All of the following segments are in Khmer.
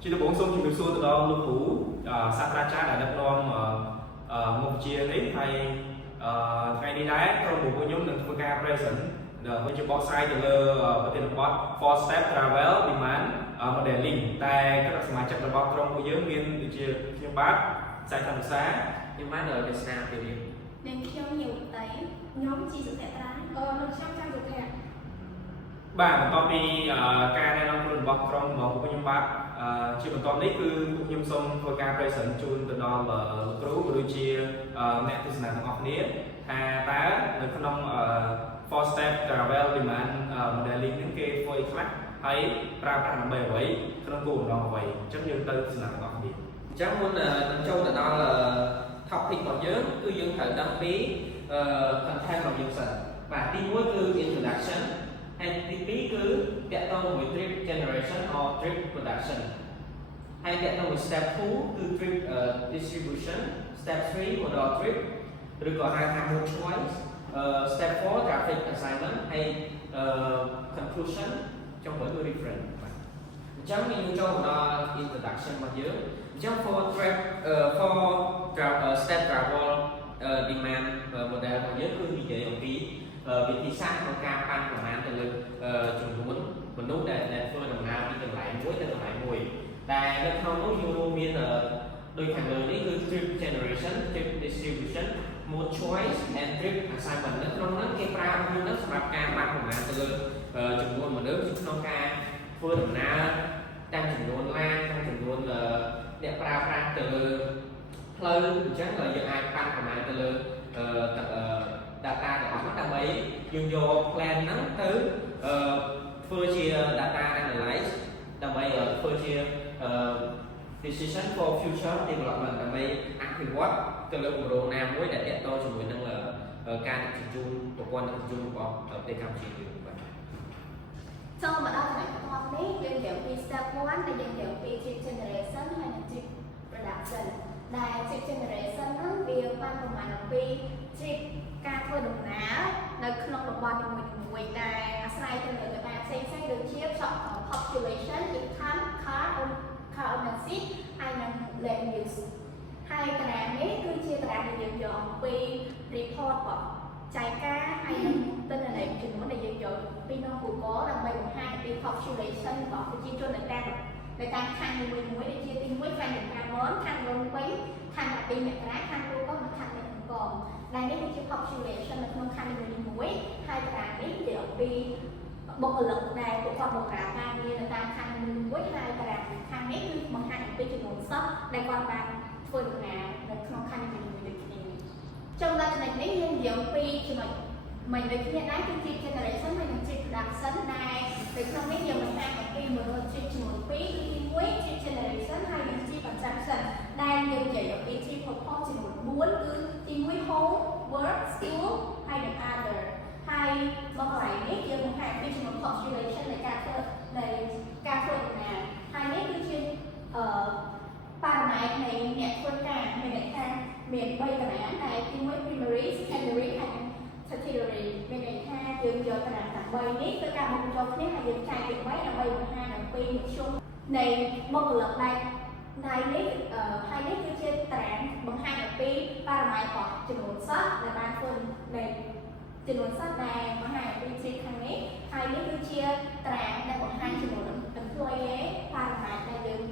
Chị được bổ sungជំរាបសួរទៅដល់លោកគ្រូសាស្ត្រាចារ្យដែលដឹកនាំមុខវិជ្ជានេះហើយថ្ងៃនេះដែរក្រុមពួកខ្ញុំនឹងធ្វើការ present វិជ្ជាបកស្រាយទៅលើប្រធានបទ four step travel demand modeling តែក្រុមសមាជិករបស់ក្រុមពួកយើងមានដូចជាខ្ញុំបាទសាយធម្មសាខ្ញុំបាទវាសនាពីនេះនិងខ្ញុំញូតៃខ្ញុំជីសុភ័ត្រានិងខ្ញុំចាំសុភ័ក្របាទបន្ទាប់ពីការណែនាំខ្លួនរបស់ក្រុមរបស់ពួកខ្ញុំបាទជាបន្តនេះគឺពួកខ្ញុំសូមធ្វើការ present ជូនទៅដល់លោកគ្រូក៏ដូចជាអ្នកទស្សនាទាំងអស់គ្នាថាតើនៅក្នុង four step travel demand modeling ហ្នឹងគេធ្វើអីខ្លះហើយប្រើប្រាស់ដើម្បីអ្វីក្នុងគោលបំណងអ្វីអញ្ចឹងយើងទៅទស្សនាទាំងអស់គ្នាអញ្ចឹងមុននឹងចូលទៅដល់ topic របស់យើងគឺយើងត្រូវដឹងពី content របស់យើងសិនបាទទី1គឺ introduction ហើយទី2គឺតាក់ទងជាមួយ trip generation or trip production ហើយតាក់ទងជាមួយ step 2គឺ trip distribution step 3 model trip ឬក៏ហៅថា mood choice step 4 traffic assignment ហើយ conclusion ចុងក្រោយគឺ reference បាទអញ្ចឹងយើងចូលមកដល់ introduction របស់យើងអញ្ចឹង for step travel demand model របស់យើងគឺនិយាយអំពីវិធីសាស្ត្រក្នុងការប៉ាន់ប្រមាណទៅលើចំនួនមនុស្សដែលធ្វើដំណើរពីកន្លែងមួយទៅកន្លែងមួយតែនៅក្នុងនោះយើងរួមមានដូចខាងលើនេះគឺ trip generation trip distribution mood choice and trip assignment នៅក្នុងនោះគេប្រើវានឹងសម្រាប់ការប៉ាន់ប្រមាណទៅលើចំនួនមនុស្សក្នុងការធ្វើដំណើរតាមចំនួនឡានតាមចំនួនអ្នកប្រើប្រាស់ទៅលើផ្លូវអញ្ចឹងយើងអាចប៉ាន់ប្រមាណទៅលើ data ទាំងអស់ដើម្បីយើងយក plan ហ្នឹងទៅធ្វើជា data analyze ដើម្បីធ្វើជា decision for future development ដើម្បីអភិវឌ្ឍទៅលើគម្រោងណាមួយដែលទាក់ទងជាមួយនឹងការដឹកជញ្ជូនប្រព័ន្ធដឹកជញ្ជូនរបស់ប្រទេសកម្ពុជាយើងបាទចូលមកដល់ចំណុចបន្ទាប់នេះយើងនិយាយពី step 1ដែលយើងនិយាយពី trip generation ហើយនិង trip production ដែល trip generation ហ្នឹងវាបានប្រមាណអំពី trip ការធ្វើដំណើរនៅក្នុងតំបន់នីមួយៗដែលអាស្រ័យទៅលើកត្តាផ្សេងៗដូចជា population income car ownership ហើយនិង land use ហើយតារាងនេះគឺជាតារាងដែលយើងយកអំពី report របស់ចែកការហើយនិងទិន្នន័យចំនួនដែលយើងយកពីក្នុង Google ដើម្បីបង្ហាញពី population របស់ប្រជាជននៅតាមខណ្ឌនីមួយៗដូចជាទី1ខណ្ឌកំពង់ហ្លួងខណ្ឌរំពេញខណ្ឌ12មករាខណ្ឌគូកុងនិងខណ្ឌកំពង់ដែលនេះគឺជា population នៅក្នុងខណ្ឌនីមួយៗហើយតារាងនេះនិយាយអំពីបុគ្គលិកដែលពួកគាត់បម្រើការងារនៅតាមខណ្ឌនីមួយៗហើយតារាងខាងនេះគឺបង្ហាញអំពីចំនួនសិស្សដែលគាត់បានធ្វើដំណើរនៅក្នុងខណ្ឌនីមួយៗដូចគ្នាចំណាយចំណុចនេះយើងនិយាយអំពីចំណុចមិនដូចគ្នាដែរគឺ trip generation ហើយនិង trip production ដែលនៅក្នុងនេះយើងបង្ហាញអំពីមួយ trip ចំនួន2គឺទី1 trip generation ហើយនិង trip production ដែលយើងនិយាយអំពី trip purpose ចំនួន4គឺទី1 home work school ហើយនិង other ហើយមកកន្លែងនេះយើងបង្ហាញពីចំនួន population នៃការធ្វើដំណើរហើយនេះគឺជាប៉ារ៉ាម៉ែត្រនៃអ្នកធ្វើការមានន័យថាមាន3តារាងដែលទី1 primary secondary ហើយនិង tertiary មានន័យថាយើងយកតារាងទាំង3នេះទៅការបង្ចូលគ្នាហើយយើងចែកជា3ដើម្បីបង្ហាញអំពីមធ្យមនៃបុគ្គលិកដែលនេះហើយនេះគឺជាតារាងបង្ហាញអំពីប៉ារ៉ាម៉ែត្ររបស់ចំនួនសិស្សដែលបានធ្វើនៃចំនួនសិស្សដែលបង្ហាញអំពីជាខាងនេះហើយនេះគឺជាតារាងដែលបង្ហាញចំនួន employee ប៉ារ៉ាម៉ែត្រដែលយើង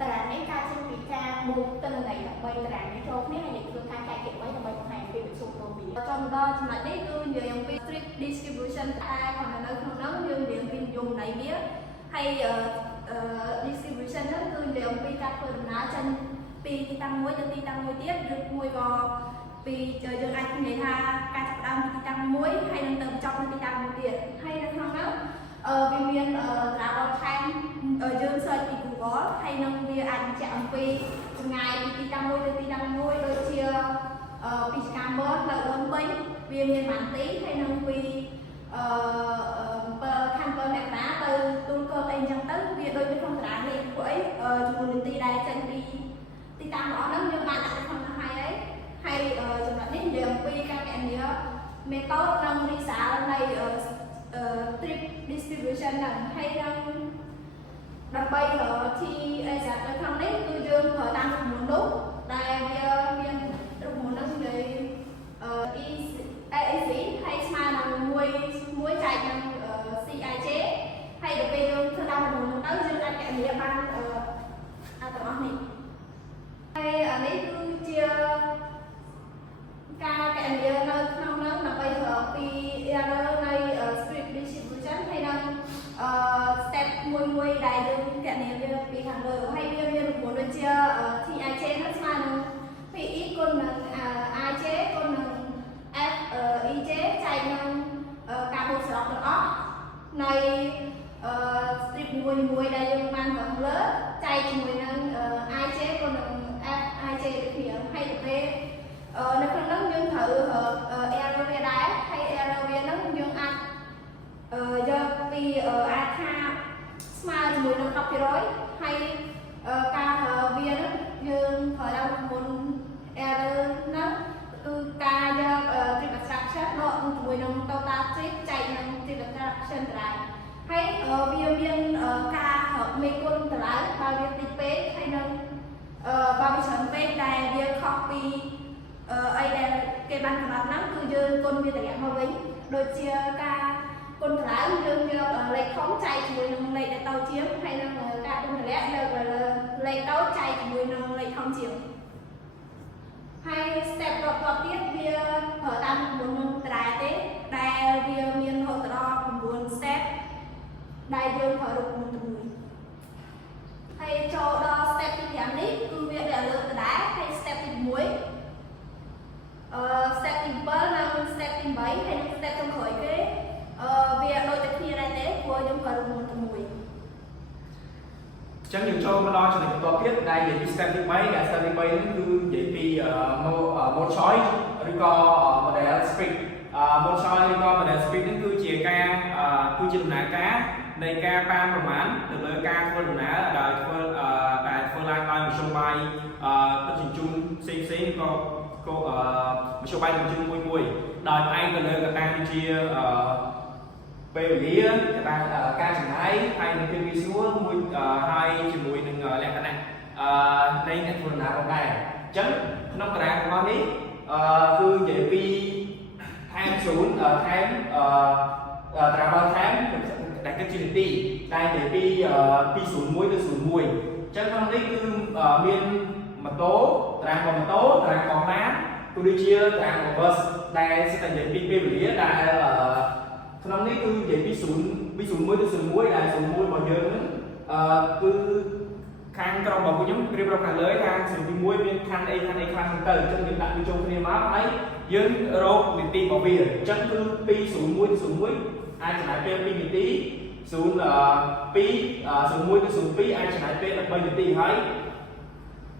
តារាងនេះការចេញពីការបូកទិន្នន័យដើម្បីតារាងនេះចូលគ្នាហើយយើងធ្វើការចែកជា3ដើម្បីបង្ហាញអំពីវិសុទ្ធរួមវាចំដល់ចំណុចនេះគឺនិយាយអំពី trip distribution តែcònនៅក្នុងនោះយើងនិយាយអំពីនិយមន័យវាហើយdistribution ហ្នឹងគឺនិយាយអំពីការធ្វើដំណើរចេញពីទីតាំងមួយទៅទីតាំងមួយទៀតឬមួយក៏ពីយើងអាចនិយាយថាការចាប់ផ្ដើមពីទីតាំងមួយហើយនឹងទៅបញ្ចប់នៅទីតាំងមួយទៀតហើយនៅក្នុងនោះវាមាន travel time យើង search ពី Google ហើយនឹងវាអាចបញ្ជាក់អំពីចម្ងាយពីទីតាំងមួយទៅទីតាំងមួយដូចជាពីស្កាមបឺផ្លូវដូនពេញវាមានម៉ាន់ទីហើយនឹងពីខាងបើអ្នកណាទៅទូលកោទៅអញ្ចឹងទៅវាដូចនៅក្នុងតារាងនេះពួកអីចំនួននាទីដែលចេញពីទីតាំងរបស់ហ្នឹងយើងបានដាក់នៅក្នុងនោះហើយចំណុចនេះនិយាយអំពីការគណនា method និង result នៃ trip distribution ហ្នឹងហើយនឹងដើម្បី TA ca cái này nơi không nó là bây giờ khi error này script distribution hay đang step mùi đại dương cái này về bị thằng lờ hay về một muốn chia thì ai chế nó mà nó vì ít con là ai chế con là f y chế chạy năng cả bộ sọt đó này script mùi đại dương mang thằng lớn chạy mùi năng ai chế con là f ai chế được hiểu hay được về nó không nó nhưng thử error về đáy hay error về nó nhưng ăn do vì ai tha smart mùi nó đọc rồi hay ca về nó nhưng thời đâu muốn error nó cứ ca do cái mặt sắc chất độ mùi nó tao ta trích chạy nó cái mặt sắc chân lại hay viên ca hợp mấy con lại bao nhiêu tích page hay nó bao nhiêu sản page này viên copy ai đây cái ban thằng nắng cứ dơ con viên tại mà vĩnh đôi chia ca con thái dương như lấy khống chạy mùi nồng lấy tàu chiếm hay là ca con lẽ được là lấy tàu chạy mùi nồng lấy không chiếm hay step đọc tiếp bia ở tam muốn nông trái thế đại bia miền hậu đó muốn step đại dương khỏi được một mùi hay cho đo step tiếp theo đi cứ việc để lựa đá hay step tiếp muối step tiếp bớt là step tiếp bảy hay step trong khỏi cái việc đôi tất nhiên này thế của những người một mùi chẳng những cho mà đo cho mình có biết đây về step thứ mấy là step thứ mấy nó cứ vậy vì một choice rồi có model speak một choice rồi có model speak nó cứ chia ca cứ chia nã cá này ca panประมาณ từ lời ca thôi đồng nã đời thôi đại thôi lai coi một số bài tất chỉnh chung xem có một số bài chung mùi đời anh từ lời cả ta chia về lý người ta ca chẳng ai hay là khi xuống mùi hai chỉ mùi đừng lẹ cái này đây là phần nào còn này chấm nó còn đang có đi cứ vậy vì tham xuống tham trà bao tham đặt cái chữ tì đây để vì pi xuống muối từ xuống mùi chấm không đấy cứ miền mà tố trà còn má tôi đi chia trà còn bus đây sẽ thành vậy pi lý đây năm nay cứ vậy pi xuống muối từ xuống muối là xuống muối bao giờ cứ khang trong bọc của nhóm riêng trong hàng lưới khang sử dụng muối bên khang từ trong những bạn trong phim máu ấy dân rô miền tây bảo vệ chân cứ pi xuống muối ai chẳng hạn pi miền tây xuống pi xuống muối từ xuống pi ai chẳng hạn pi là bao nhiêu tây thấy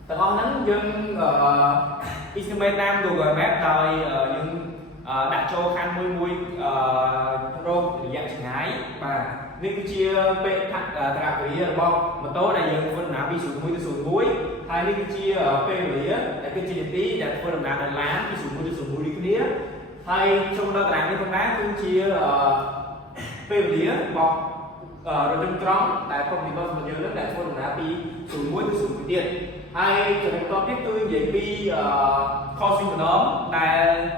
tại con nắng dân Instagram Nam rồi gọi map rồi dân đặt cho khăn muối rô dạng chẳng hái và nên cứ chia bên thằng trà quỷ là bom mà tối này giờ phân nào bị sụn muối hay nên cứ chia bên quỷ để cứ chia tí để phân nào là lá bị sụn muối đi cái đĩa hay trong đó trà cái con đá cứ chia bên quỷ bom rồi trong trống tại không thì bao giờ nhớ để phân nào bị sụn muối tiền hay trở thành con tiếp tư về bị kho sinh của nó tại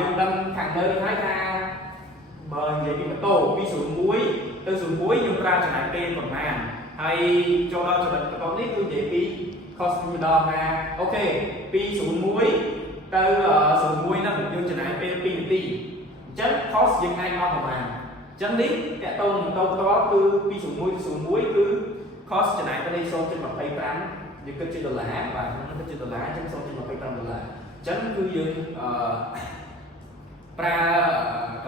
dân tâm thằng nơi đi hái ra bờ vậy thì tổ pi xuống muối từ xuống muối chúng ta trở lại tên còn màn hay cho đó cho mình có biết tôi vậy pi cost đo ra ok pi xuống muối từ xuống muối nó cũng trở lại tên pi chất cost dân ai ngon còn màn chân đi cái tông có cứ pi xuống muối cứ cost trở lại cái đây số trên mặt pay trắng như cái trên đô la và nó cái trên đô la trên số trên mặt pay trắng đô la chân cứ dương ra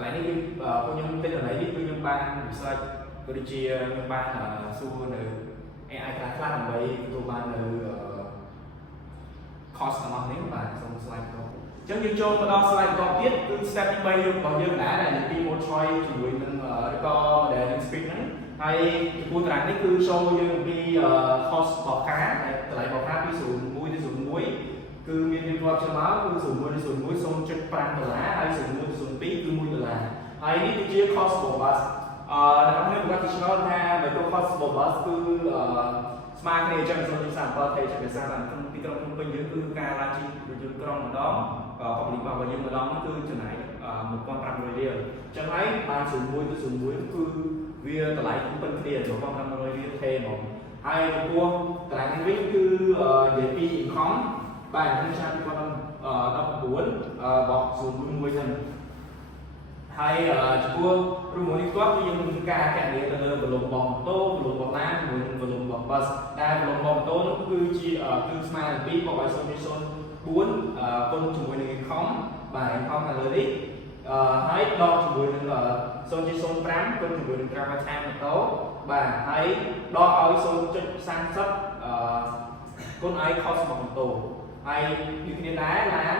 cái này đi cô nhung tên là này đi cô nhung ban sai cô đi chia nhung ban là xu nữa ai cả làm vậy cô ban là cost amount nếu mà xong slide có chẳng như cho mà đo slide có biết cứ step đi bay nhưng còn dương đã là những cái một choice chủ yếu mình có để những speed nữa hay cô rằng đấy cứ show như cái cost bọc cá này lại bọc cá đi xuống muối cứ miền Nam Bắc cho máu cứ xuống muối xong chân pan đô la hay xuống pí cứ muối đô la hay đi chia cost của bus nó nói một cái nó ha về cái cost của bus cứ smart này chẳng xong như sản phẩm thì chẳng phải sao là không đi trong bên dưới cứ ca la chi rồi dưới trong đó còn đi vào dưới đó nó cứ chỗ này một con trăm rồi liền chẳng thấy ban xuống muối cứ vì lại cũng phân tiền của con trăm rồi liền thêm một hai cua lại cái cứ để pi khóm bài thân sang con 14 បោក0.1ហ្នឹងហើយចំពោះរមូលនេះគាត់គឺយើងមានការកណនីទៅលើវ៉ូលុំរបស់ម៉ូតូវ៉ូលុំរបស់ឡានជាមួយនឹងវ៉ូលុំរបស់បាសដែលវ៉ូលុំរបស់ម៉ូតូនោះគឺជាគឺស្មើនឹង2បូកឲ្យ0.04គុណជាមួយនឹង income បាទ income ខាងលើនេះហើយដកជាមួយនឹង 0.05 គុណជាមួយនឹង travel time ម៉ូតូបាទហើយដកឲ្យ 0.30 គុណឲ្យ cost របស់ម៉ូតូហើយដូចគ្នាដែរឡាន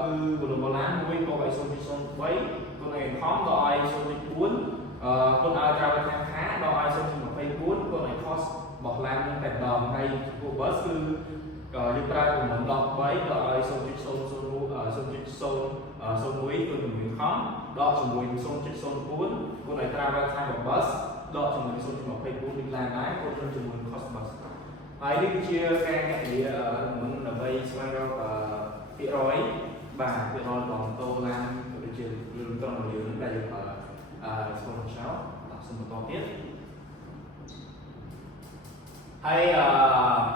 គឺវ៉ូលុំរបស់ឡាន1បូកឲ្យ 0.03 គុណឲ្យ income ដកឲ្យ 0.4 គុណឲ្យ travel time ខាដកឲ្យ 0.24 គុណឲ្យ cost របស់ឡាននឹងតែម្ដងហើយចំពោះ bus គឺយើងប្រើប្រមាណដក3ដកឲ្យ 0.001 គុណជាមួយ income ដកជាមួយ 0.04 គុណឲ្យ travel time របស់ bus ដកជាមួយ 0.24 ដូចឡានដែរគុណជាមួយ cost bus ហើយនេះគឺជាការកណនីមុនដើម្បីស្វែងរកភាគរយបាទភាគរយរបស់ម៉ូតូឡានដូចជារឿងត្រង់រឿងដែលយើងស្គាល់ចោលដល់សំបន្តទៀតហើយ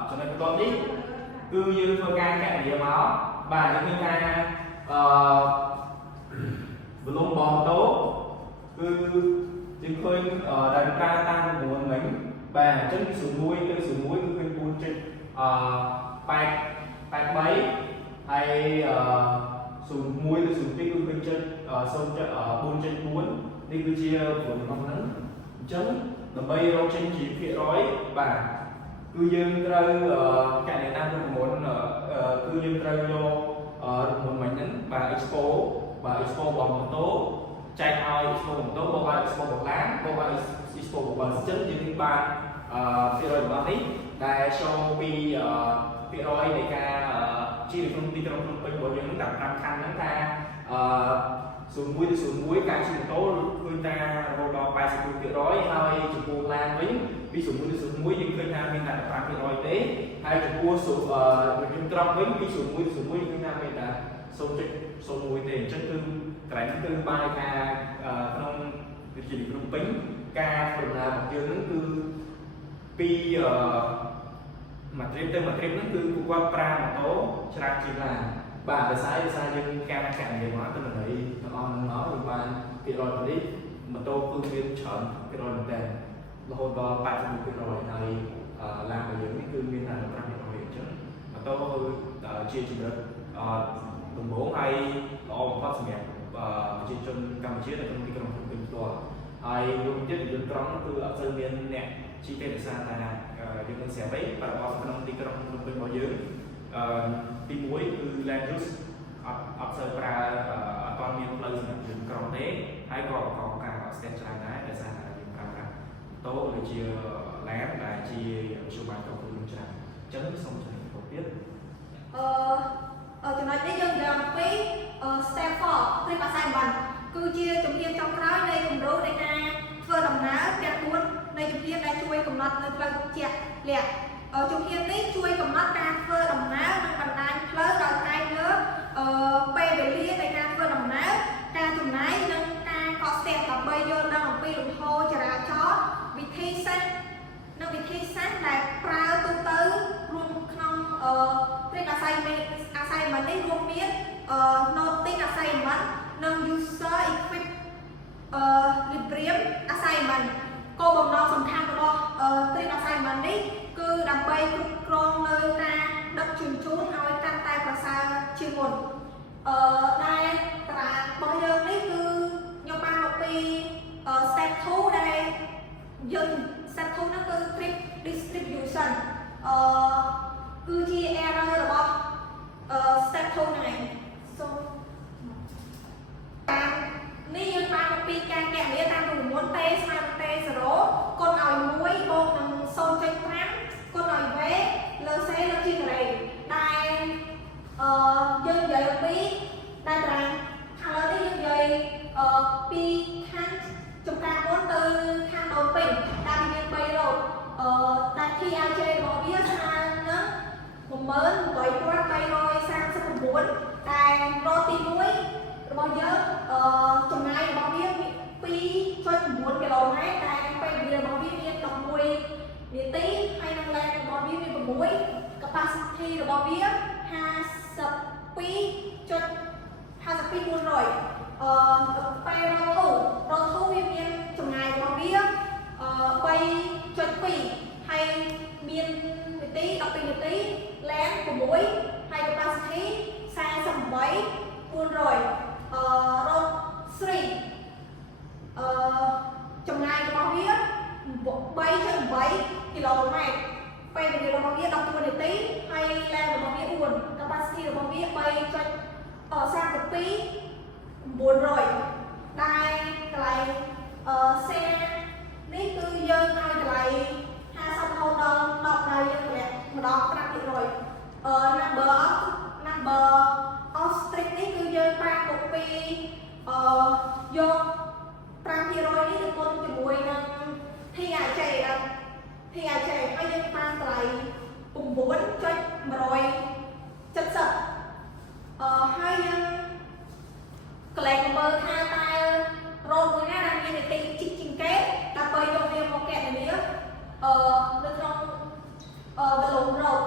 ចំណុចបន្ទាប់នេះគឺយើងធ្វើការកណនីមកបាទយើងមានការវ៉ូលុំរបស់ម៉ូតូគឺយើងឃើញដែលប្រើតាមប្រព័ន្ធមិញបាទអញ្ចឹងពី01ទៅ01គឺឃើញ 4.83 ហើយ01ទៅ02គឺឃើញ0.4.4 នេះគឺជាវ៉ូលុំរបស់ហ្នឹងអញ្ចឹងដើម្បីរកចេញជាភាគរយបាទគឺយើងត្រូវកណនីតាមប្រព័ន្ធគឺយើងត្រូវយកប្រព័ន្ធមិញហ្នឹងបាទ expo បាទ expo របស់ម៉ូតូចែកឲ្យ expo ម៉ូតូបូកឲ្យ expo របស់ឡានបូកឲ្យ expo របស់ system យើងនឹងបានភាគរយរបស់នេះដែល show ពីភាគរយនៃការជាក្នុងទីក្រុងភ្នំពេញរបស់យើងហ្នឹងតាម5ខណ្ឌហ្នឹងថា01ទៅ01ការជិះម៉ូតូឃើញថារហូតដល់ 82% ហើយចំពោះឡានវិញពី01ទៅ01យើងឃើញថាមានតែ 15% ទេហើយចំពោះយើងត្រប់វិញពី01ទៅ01យើងឃើញថាមានតែ 0.01 ទេអញ្ចឹងគឺកន្លែងនេះគឺបានថាក្នុងវិទ្យាល័យភ្នំពេញការដំណើររបស់យើងហ្នឹងគឺពីមួយទ្រីបទៅមួយទ្រីបហ្នឹងគឺពួកគាត់ប្រើម៉ូតូច្រើនជាងឡានបាទដោយសារយើងការកណនីមកទៅន័យទាំងអស់ហ្នឹងមកយើងបានភាគរយនេះម៉ូតូគឺមានច្រើនភាគរយមែនតើរហូតដល់ 81% ហើយឡានរបស់យើងនេះគឺមានតែ 15% អញ្ចឹងម៉ូតូគឺជាជំរើសដំបូងហើយល្អបំផុតសម្រាប់ប្រជាជនកម្ពុជានៅក្នុងទីក្រុងភ្នំពេញផ្ទាល់ហើយរួមទៀតយើងត្រង់គឺអត់សូវមានអ្នកជិះទេដោយសារតែយើងនឹងស្រាប់ឯងបរិបទក្នុងទីក្រុងភ្នំពេញរបស់យើងទី1គឺ land use អត់សូវប្រើអត់ទាន់មានផ្លូវសម្រាប់យើងក្រុងទេហើយក៏ការស្ទះច្រើនដែរដោយសារតែយើងប្រើប្រាស់តូដូចជា land ដែលជាមធ្យោបាយក្រុងភ្នំពេញច្រើនអញ្ចឹងសូមចំណុចបន្ទាប់ទៀតចំណុចនេះយើងនិយាយអំពី step 4 trip assignment គឺជាជំហានចុងក្រោយនៃគម្រោងនៃការធ្វើដំណើរទាំង4នៃជំហានដែលជួយកំណត់នៅផ្លូវជាក់លាក់ជំហាននេះជួយកំណត់ការធ្វើដំណើរនិងបណ្ដាញផ្លូវដោយផ្អែកលើពេលវេលានៃការធ្វើដំណើរការចំណាយនិងការកក់ស្ទះដើម្បីយល់ដឹងអំពីលំហូរចរាចរណ៍វិធីសាស្ត្រដែលប្រើទូទៅរួមក្នុង trip assignment នេះរួមមាន noting assignment និង user equilibrium assignment គោលបំណងសំខាន់របស់ trip assignment នេះគឺដើម្បីគ្រប់គ្រងលើការដឹកជញ្ជូនឲ្យកាន់តែប្រសើរជាងមុនដែលតារាងរបស់យើងនេះគឺខ្ញុំបានមកពី step 2 ដែលយើង step 2 នោះគឺ trip distribution គឺជា error របស់ step 2 ហ្នឹងឯងនេះយើងបានមកពីការកណនីតាមរូបមន្ត t ស្មើនឹង t 0គុណឲ្យ1បូកនឹង 0.5 គុណឲ្យ v លើ c លើ g ការ៉េដែលយើងនិយាយអំពីដែលតារាងខាងលើនេះយើងនិយាយពីខាងចំការមុនទៅខាងដូនពេញដែលមាន3រ៉ូតដែល TRJ របស់វាស្មើនឹង 18339 តែរ៉ូតទី1របស់យើងចម្ងាយរបស់វា 2.9 គីឡូម៉ែត្រតែពេលវេលារបស់វាមាន 11 នាទីហើយនឹង length របស់វាមាន 6 capacity របស់វា 50 ចុច52 400ពេលរត់ធូវាមានចម្ងាយរបស់វា3.2ហើយមាននាទី12នាទីឡើង6ហើយ capacity 48 400រត់3ចម្ងាយរបស់វា 3.8 គីឡូម៉ែត្រពេលវេលារបស់វា12នាទីហើយឡើងរបស់វា4 capacity របស់វា 3.32 900ដែលកន្លែងshare នេះគឺយើងឲ្យតម្លៃ50ហូតដល់10ហើយយើងតម្លាក់ម្ដង 5% number of strict នេះគឺយើងបានមកពីយក 5% នេះទៅពុនជាមួយនឹង TRJ ហើយយើងបានតម្លៃ 9.170 ហើយយើងកន្លែងមើលថាតើរោគមួយណាដែលមាននីតិជីកជាងគេដើម្បីយកវាមកកណនានៅក្នុងបលូនរោគ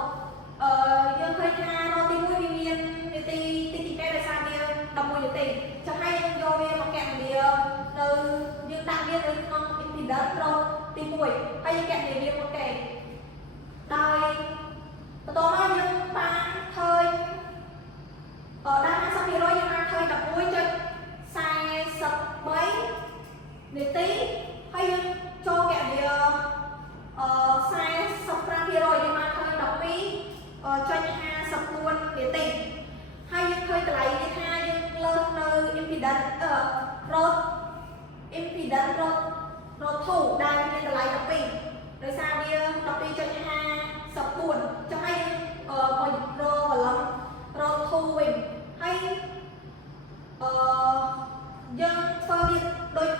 យើងឃើញថារោគទី1វាមាននីតិជីកគេដោយសារវា11នាទីចុះហើយយើងយកវាមកកណនានៅយើងដាក់វានៅក្នុង impedance រោគទី1ហើយយើងកណនាវាមកគេដោយបន្តមកយើងបានឃើញដល់ 50% យើងបានឃើញ 11.43 នាទីហើយយើងចូលកណនា 45% យើងបានឃើញ 12.54 នាទីហើយយើងឃើញតម្លៃនេះថាយើងលើសនៅ impedance road 2 ដែលមានតម្លៃ 12 ដោយសារវា 12.54 ចុះហើយយើងរកឡំ road 2 វិញហើយយើងធ្វើវាដូច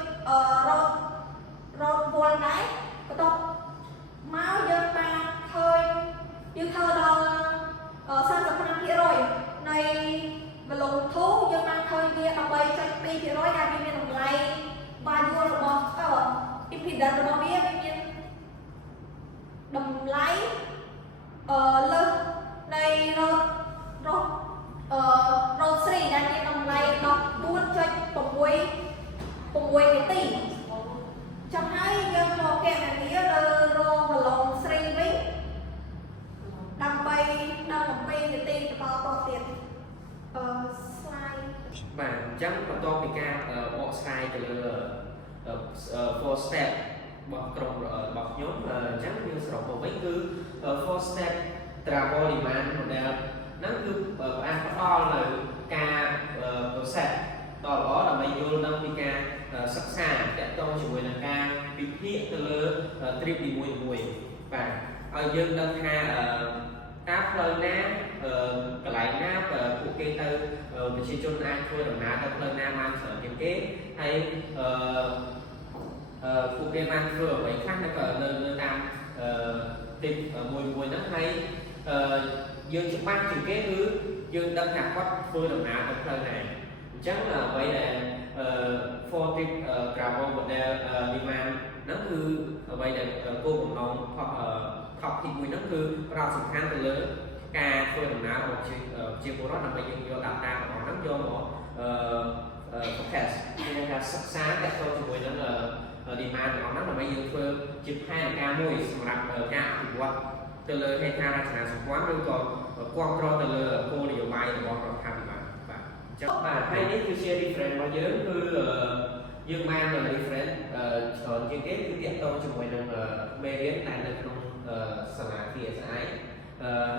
road 1 ដែរបន្ទាប់មកយើងបានឃើញយើងធ្វើដល់ 35% នៃបលូន2យើងបានឃើញវា 13.2% ដែលវាមានតម្លៃ value របស់impedance របស់វាមានតម្លៃលើសនៃ road 3 ដែលមានតម្លៃ 14.6 នាទីចុះហើយយើងមកកណនានៅរោងបលូន3វិញដើម្បីដល់7នាទីបន្តទៀតslide បាទអញ្ចឹងបន្ទាប់ពីការបកស្រាយទៅលើ four step របស់ក្រុមរបស់ខ្ញុំអញ្ចឹងយើងសរុបមកវិញគឺ four step travel demand model ហ្នឹងគឺបានផ្ដល់នៅការ process ដ៏ល្អដើម្បីយល់ដឹងពីការសិក្សាទាក់ទងជាមួយនឹងការវិភាគទៅលើ trip នីមួយៗបាទឲ្យយើងដឹងថាការផ្លូវណាកន្លែងណាពួកគេទៅប្រជាជនអាចធ្វើដំណើរទៅផ្លូវណាបានច្រើនជាងគេហើយពួកគេបានធ្វើអ្វីខ្លះនៅតាមទីមួយហ្នឹងហើយយើងច្បាស់ជាងគេគឺយើងដឹងថាគាត់ធ្វើដំណើរទៅផ្លូវណាអញ្ចឹងអ្វីដែល for trip travel model demand ហ្នឹងគឺអ្វីដែលគោលបំណងtop tip មួយហ្នឹងគឺផ្ដោតសំខាន់ទៅលើការធ្វើដំណើររបស់ជាពលរដ្ឋដើម្បីយើងយក data របស់ហ្នឹងយកមកforecast គឺថាសិក្សាទាក់ទងជាមួយនឹង demand របស់ហ្នឹងដើម្បីយើងធ្វើជាផែនការមួយសម្រាប់ការអភិវឌ្ឍទៅលើហេដ្ឋារចនាសម្ព័ន្ធឬក៏គ្រប់គ្រងទៅលើគោលនយោបាយរបស់រដ្ឋាភិបាលបាទអញ្ចឹងបាទហើយនេះគឺជា reference របស់យើងគឺយើងបាន reference ច្រើនជាងគេគឺទាក់ទងជាមួយនឹងមេរៀនដែលនៅក្នុងសាលា TSI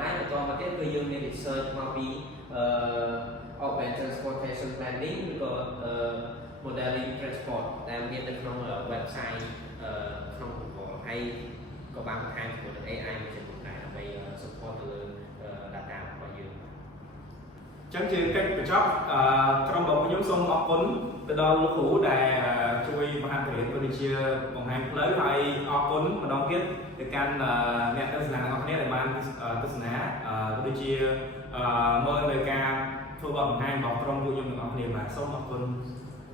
ហើយបន្តមកទៀតគឺយើងមាន research មកពី Urban Transportation Planning ឬក៏ Modeling Transport ដែលមាននៅក្នុង website ក្នុង Google ហើយក៏បានបង្ហាញជាមួយនឹង AI មួយចំនួនដែរដើម្បី support ទៅលើ data របស់យើងចឹងជាកិច្ចបញ្ចប់ក្រុមរបស់ខ្ញុំសូមអរគុណទៅដល់លោកគ្រូដែលជួយបង្ហាត់បង្រៀនក៏ដូចជាបង្ហាញផ្លូវហើយអរគុណម្ដងទៀតទៅកាន់អ្នកទស្សនាទាំងអស់គ្នាដែលបានទស្សនាក៏ដូចជាមើលនៅការធ្វើបទបង្ហាញរបស់ក្រុមពួកខ្ញុំទាំងអស់គ្នាបាទសូមអរគុណ